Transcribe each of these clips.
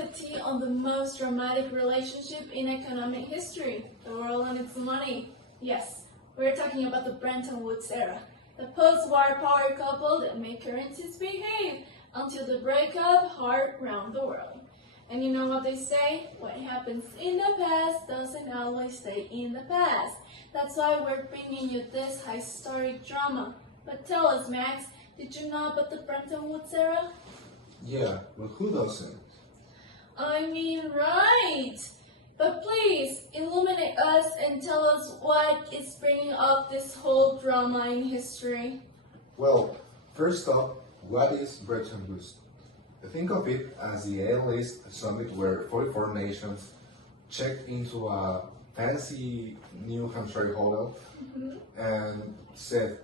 the tea on the most dramatic relationship in economic history, the world and its money. Yes, we're talking about the Bretton Woods era, the post-war power couple that made currencies behave until the breakup hard round the world. And you know what they say? What happens in the past doesn't always stay in the past. That's why we're bringing you this historic drama. But tell us, Max, did you know about the Bretton Woods era? Yeah, but who doesn't? I mean, right! But please, illuminate us and tell us what is bringing up this whole drama in history. Well, first up, what is Bretton Woods? Think of it as the A-list summit where 44 nations checked into a fancy New Hampshire hotel and said,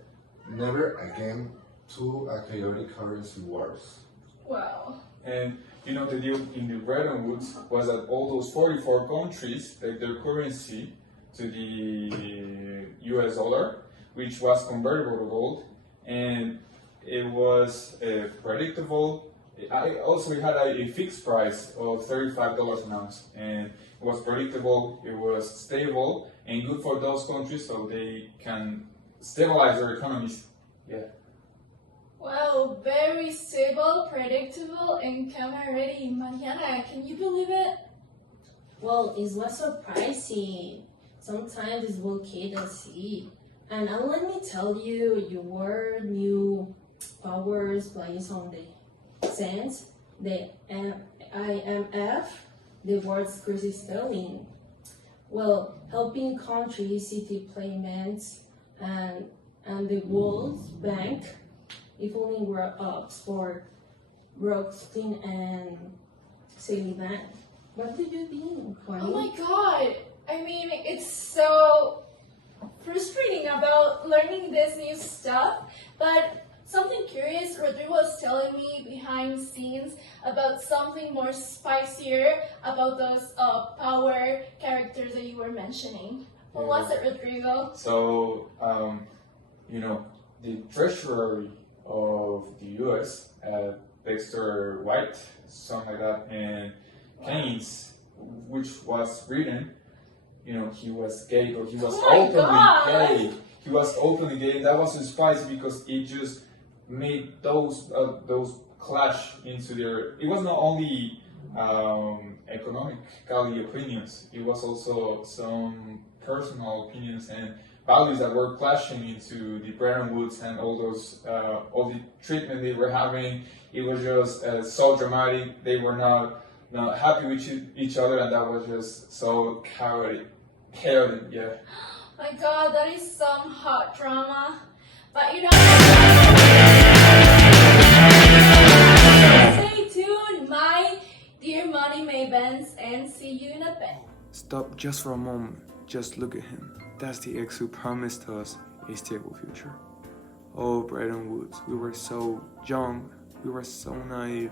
never again to a chaotic currency wars. Wow. And you know, the deal in the Bretton Woods was that all those 44 countries take their currency to the US dollar, which was convertible to gold, and it was predictable. We had a fixed price of $35 an ounce, and it was predictable, it was stable, and good for those countries so they can stabilize their economies. Yeah. Wow, very stable, predictable, and camera ready. Mariana, can you believe it? Well, it was surprising. Sometimes it's okay to see. And let me tell you, you were new powers playing on the cents, the IMF, the world's crazy sterling. Well, helping countries, city payments, and the World Bank, if only were up for Brooklyn and Saving Bank. What did you think, Connie? Oh my god! I mean, it's so frustrating about learning this new stuff, but something curious Rodrigo was telling me behind the scenes about something more spicier about those power characters that you were mentioning. What was it, Rodrigo? So, you know, the treasury of the US, Dexter White, something like that, and Keynes, which was Britain, you know, he was gay, or he was openly gay. He was openly gay. That was spicy because it just made those clash into their. It was not only economically opinions. It was also some personal opinions and values that were clashing into the Bretton Woods and all those all the treatment they were having. It was just so dramatic. They were not happy with each other, and that was just so chaotic. Yeah. My god, that is some hot drama. But you know, stay tuned, my dear money mavens, and see you in a bit. Stop just for a moment. Just look at him. That's the ex who promised us a stable future. Oh, Bretton Woods, we were so young, we were so naive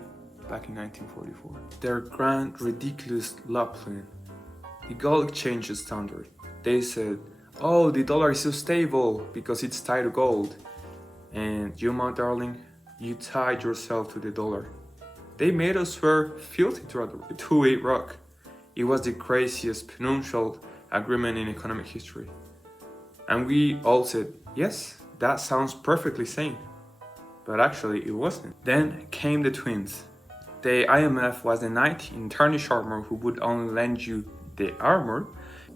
back in 1944. Their grand, ridiculous love plan. The gold exchange standard. They said, oh, the dollar is so stable because it's tied to gold. And you, my darling, you tied yourself to the dollar. They made us swear fealty to a rock. It was the craziest prenuptial agreement in economic history. And we all said, yes, that sounds perfectly sane. But actually it wasn't. Then came the twins. The IMF was the knight in tarnished armor who would only lend you the armor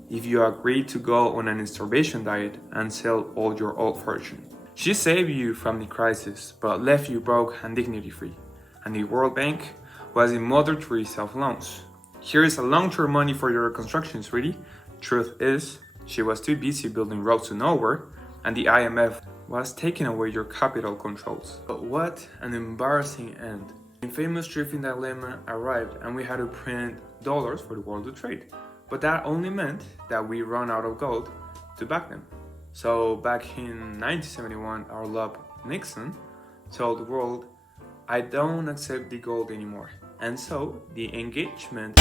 if you agreed to go on an starvation diet and sell all your old fortune. She saved you from the crisis, but left you broke and dignity free. And the World Bank was the Mother Teresa of loans. Here is a long-term money for your reconstruction, sweetie. Truth is, she was too busy building roads to nowhere, and the IMF was taking away your capital controls. But what an embarrassing end. The famous drifting dilemma arrived, and we had to print dollars for the world to trade. But that only meant that we ran out of gold to back them. So back in 1971, our love Nixon told the world, I don't accept the gold anymore. And so the engagement.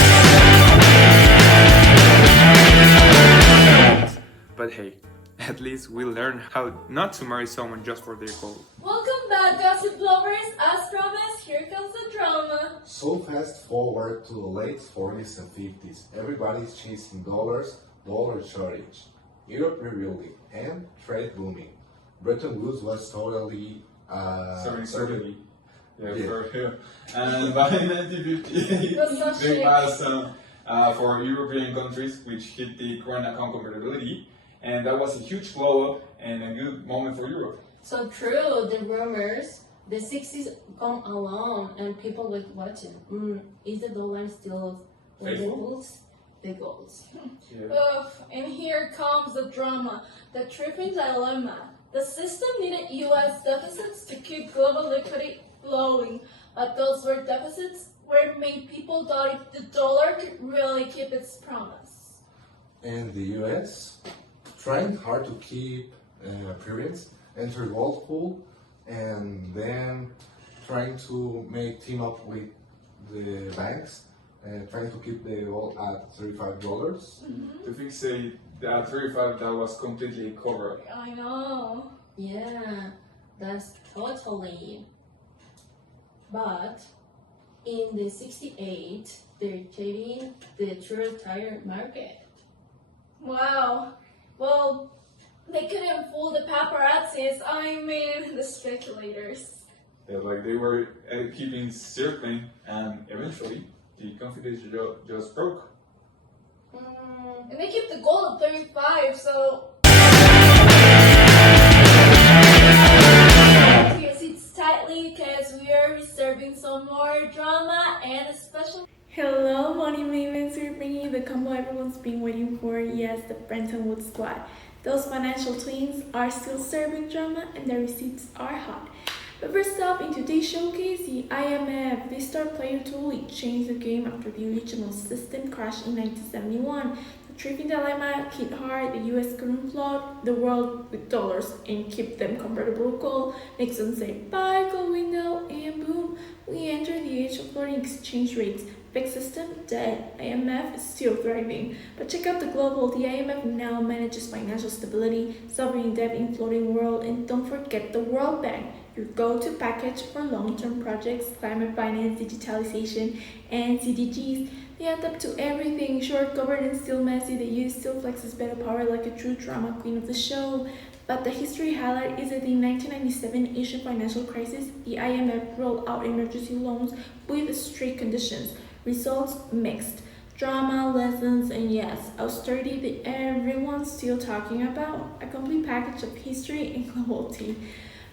But hey, At least we learned how not to marry someone just for their gold. Welcome back, gossip lovers. As promised, here comes the drama. So fast forward to the late 40s and 50s. Everybody's chasing dollars, dollar shortage, Europe rebuilding, and trade booming. Bretton Woods was totally Certainly. Yeah, Yeah. for real. And by 1958, It was so there chic. was for European countries which hit the current account convertibility, and that was a huge blow up and a good moment for Europe. So true, the rumors, the 60s come along and people were watching. Is the dollar still the Faithful? goals? The goals. Yeah. Oof, and here comes the drama, the tripping dilemma. The system needed US deficits to keep global liquidity flowing, but those were deficits where made people doubt if the dollar could really keep its promise. and the US, trying hard to keep appearance, entered gold pool, and then trying to team up with the banks, trying to keep the gold at $35. To fix say that 35 that was completely covered. I know. Yeah, that's totally. But in the 68, they're trading the true tire market. Wow. Well, they couldn't fool the paparazzis. I mean, the speculators. Yeah, like they were keeping circling, and eventually the confidence just broke. And they keep the gold at 35, so. Hold your seats tightly, because we are reserving some more drama and a special. Hello, Money Mavens. We're bringing you the combo everyone's been waiting for. Yes, the Bretton Woods squad. Those financial twins are still serving drama, and their receipts are hot. But first up, in today's showcase, the IMF, the star player tool, it changed the game after the original system crashed in 1971. The tripping dilemma hit hard, the US couldn't flood the world with dollars and keep them convertible to gold. Nixon said, bye, gold window, and boom, we entered the age of floating exchange rates. Big system dead. IMF is still thriving. But check out the global. The IMF now manages financial stability, sovereign debt in floating world, and don't forget the World Bank, your go-to package for long-term projects, climate finance, digitalization, and CDGs. They add up to everything. Short, covered, and still messy. The US still flexes better power like a true drama queen of the show. But the history highlight is that in 1997 Asian financial crisis, the IMF rolled out emergency loans with strict conditions. Results mixed. Drama, lessons, and yes, austerity that everyone's still talking about. A complete package of history and global tea.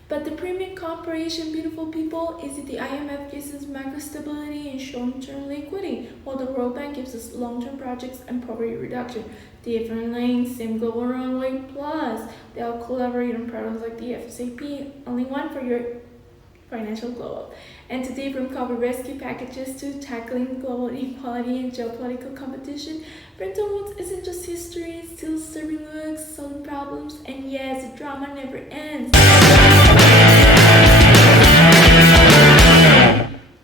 But the premium corporation, beautiful people, is that the IMF gives us macro stability and short-term liquidity, while the World Bank gives us long-term projects and poverty reduction. Different lanes, same global runway, plus they all collaborate on products like the FSAP, only one for your financial glow up. And today, from COVID rescue packages to tackling global inequality and geopolitical competition, Bretton Woods isn't just history, it's still serving looks, solving problems, and yes, the drama never ends.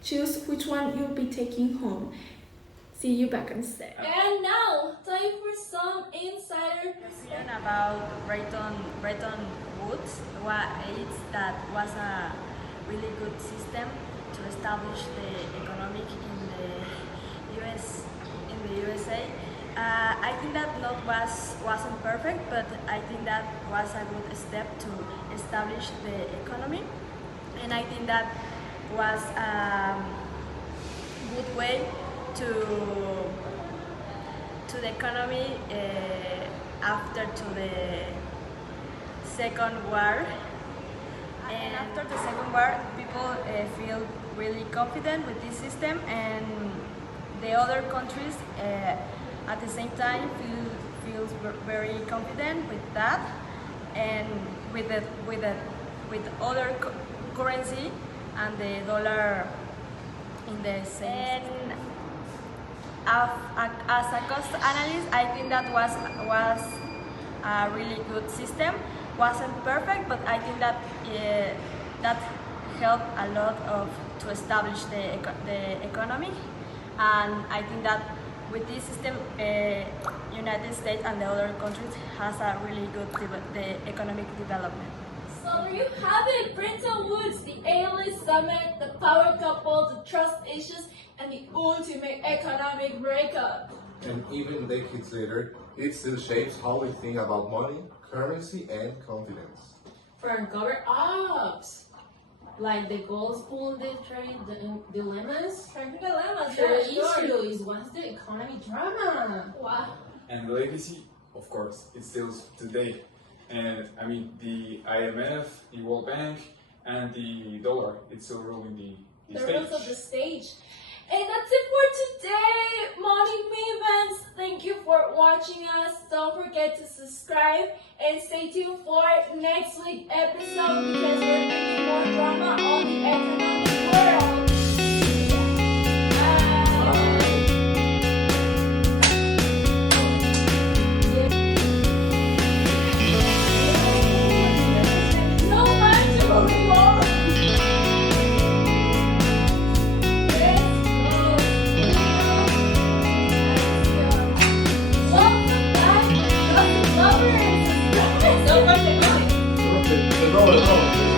Choose which one you'll be taking home. See you back on set. And now, time for some insider Opinion about Bretton Woods that was a really good system to establish the economic in the USA. I think that wasn't perfect, but I think that was a good step to establish the economy, and I think that was a good way to the economy after to the Second War. And after the Second War, people feel really confident with this system, and the other countries at the same time feels very confident with that, and with other currency and the dollar in the same. As a cost analyst, I think that was a really good system. Wasn't perfect, but I think that that helped a lot to establish the economy, and I think that with this system, United States and the other countries has a really good the economic development. So there you have it, Bretton Woods, the A-list summit, the power couple, the trust issues, and the ultimate economic breakup. And even decades later, it still shapes how we think about money, currency, and confidence. From cover-ups, like the gold spoon, the trade dilemmas. Trade dilemmas, The yeah, sure. issue is what's the economy drama? Wow. And the legacy, of course, it's still today. And I mean, the IMF, the World Bank, and the dollar, it's still ruling the The stage. rules of the stage. And that's it for today, Money Movements. Thank you for watching us. Don't forget to subscribe and stay tuned for next week's episode because we're bringing more drama on the economic world. No magical reward. Welcome back, lovers! Don't forget. No, no, no.